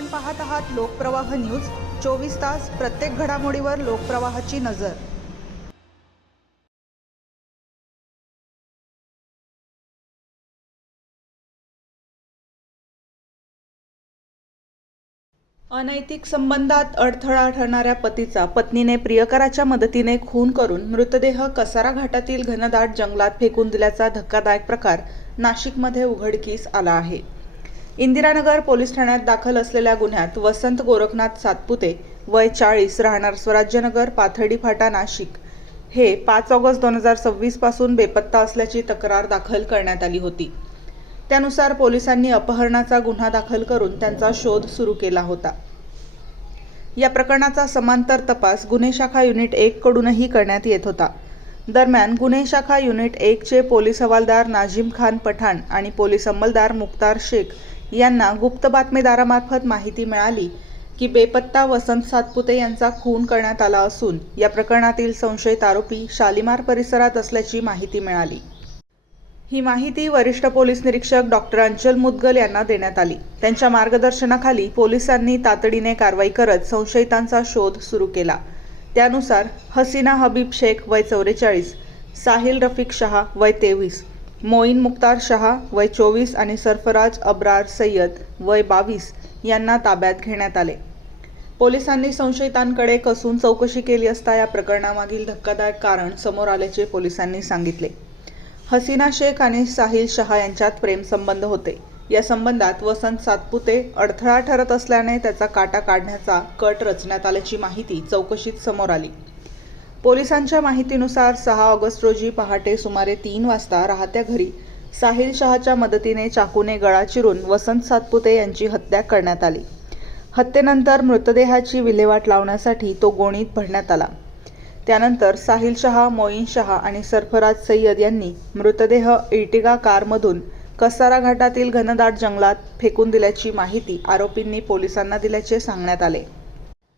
आपण पाहत आहात लोकप्रवाह न्यूज। 24 तास प्रत्येक घडामोडीवर लोकप्रवाहाची नजर। अनैतिक संबंधात अडथळा ठरणाऱ्या पतीचा पत्नीने प्रियकराच्या मदतीने खून करून मृतदेह कसारा घाटातील घनदाट जंगलात फेकून दिल्याचा धक्कादायक प्रकार नाशिकमध्ये उघडकीस आला आहे। इंदिरानगर पोलीस ठाण्यात दाखल असलेल्या गुन्ह्यात वसंत गोरखनाथ सातपुते वय 40 राहणार स्वराज्यनगर पाथर्डी फाटा नाशिक हे 5 ऑगस्ट 2026 पासून बेपत्ता असल्याची तक्रार दाखल करण्यात आली होती। त्यानुसार पोलिसांनी अपहरणाचा गुन्हा दाखल करून त्यांचा शोध सुरू केला होता। या प्रकरणाचा समांतर तपास गुन्हे शाखा युनिट 1 कडूनही करण्यात येत होता। दरम्यान गुन्हे शाखा युनिट 1 चे पोलीस हवालदार नाझीम खान पठाण आणि पोलीस अंमलदार मुख्तार शेख यांना गुप्त बातमीदारामार्फत माहिती मिळाली की बेपत्ता वसंत सातपुते यांचा खून करण्यात आला असून या प्रकरणातील संशयित आरोपी शालिमार परिसरात असल्याची माहिती मिळाली। ही माहिती वरिष्ठ पोलीस निरीक्षक डॉक्टर अंचल मुदगल यांना देण्यात आली। त्यांच्या मार्गदर्शनाखाली पोलिसांनी तातडीने कारवाई करत संशयितांचा शोध सुरू केला। त्यानुसार हसीना हबीब शेख वय 44, साहिल रफिक शहा वय 23, मोईन मुख्तार शहा वय 24 आणि सरफराज अब्रार सय्यद वय 22 यांना ताब्यात घेण्यात आले। पोलिसांनी संशयितांकडे कसून चौकशी केली असता या प्रकरणामागील धक्कादायक कारण समोर आल्याचे पोलिसांनी सांगितले। हसीना शेख आणि साहिल शहा यांच्यात प्रेमसंबंध होते। या संबंधात वसंत सातपुते अडथळा ठरत असल्याने त्याचा काटा काढण्याचा कट रचण्यात आल्याची माहिती चौकशीत समोर आली। पोलिसांच्या माहितीनुसार 6 ऑगस्ट रोजी पहाटे सुमारे 3 वाजता राहत्या घरी साहिल शहाच्या मदतीने चाकूने गळा चिरून वसंत सातपुते यांची हत्या करण्यात आली। हत्येनंतर मृतदेहाची विल्हेवाट लावण्यासाठी तो गोणीत भरण्यात आला। त्यानंतर साहिल शहा, मोईन शहा आणि सरफराज सय्यद यांनी मृतदेह इर्टिगा कारमधून कसारा घाटातील घनदाट जंगलात फेकून दिल्याची माहिती आरोपींनी पोलिसांना दिल्याचे सांगण्यात आले।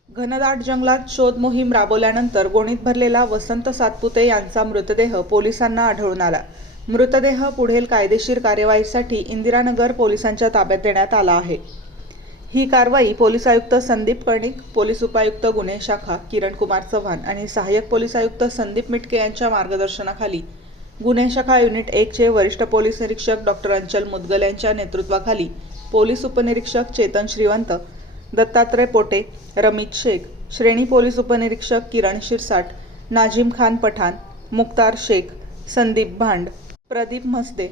घनदाट जंगलात शोध मोहीम राबवल्यानंतर गोणीत भरलेला वसंत सातपुते यांचा मृतदेह पोलिसांना आढळून आला। मृतदेह पुढील कायदेशीर कार्यवाहीसाठी इंदिरानगर पोलिसांच्या ताब्यात देण्यात आला आहे। ही कारवाई पोलीस आयुक्त संदीप कर्णिक, पोलीस उपायुक्त गुन्हे शाखा किरण कुमार चव्हाण आणि सहाय्यक पोलीस आयुक्त संदीप मिटके यांच्या मार्गदर्शनाखाली गुन्हे शाखा युनिट 1 चे वरिष्ठ पोलीस निरीक्षक डॉक्टर अंचल मुदगल यांच्या नेतृत्वाखाली पोलीस उपनिरीक्षक चेतन श्रीवंत, दत्तात्रय पोटे, रमित शेख, श्रेणी पोलीस उपनिरीक्षक किरण शिरसाट, नाझीम खान पठाण, मुख्तार शेख, संदीप भांड, प्रदीप म्हसदे,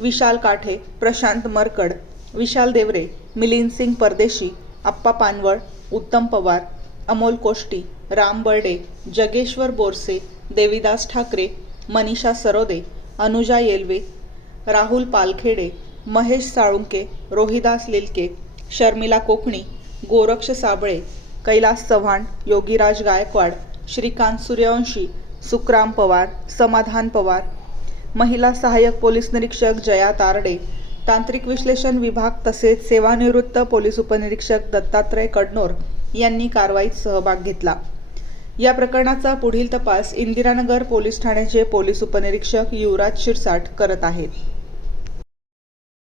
विशाल काठे, प्रशांत मरकड, विशाल देवरे, मिलिंद सिंग परदेशी, अप्पा पानवळ, उत्तम पवार, अमोल कोष्टी, राम बर्डे, जगेश्वर बोरसे, देवीदास ठाकरे, मनीषा सरोदे, अनुजा येलवे, राहुल पालखेडे, महेश साळुंके, रोहिदास लिलके, शर्मिला कोकणी, गोरक्ष साबळे, कैलास चव्हाण, योगीराज गायकवाड, श्रीकांत सूर्यवंशी, सुखराम पवार, समाधान पवार, महिला सहाय्यक पोलीस निरीक्षक जया तारडे, तांत्रिक विश्लेषण विभाग तसेच सेवानिवृत्त पोलीस उपनिरीक्षक दत्तात्रय कडनोर यांनी कारवाईत सहभाग घेतला। या प्रकरणाचा पुढील तपास इंदिरानगर पोलीस ठाण्याचे पोलीस उपनिरीक्षक युवराज शिरसाट करत आहेत।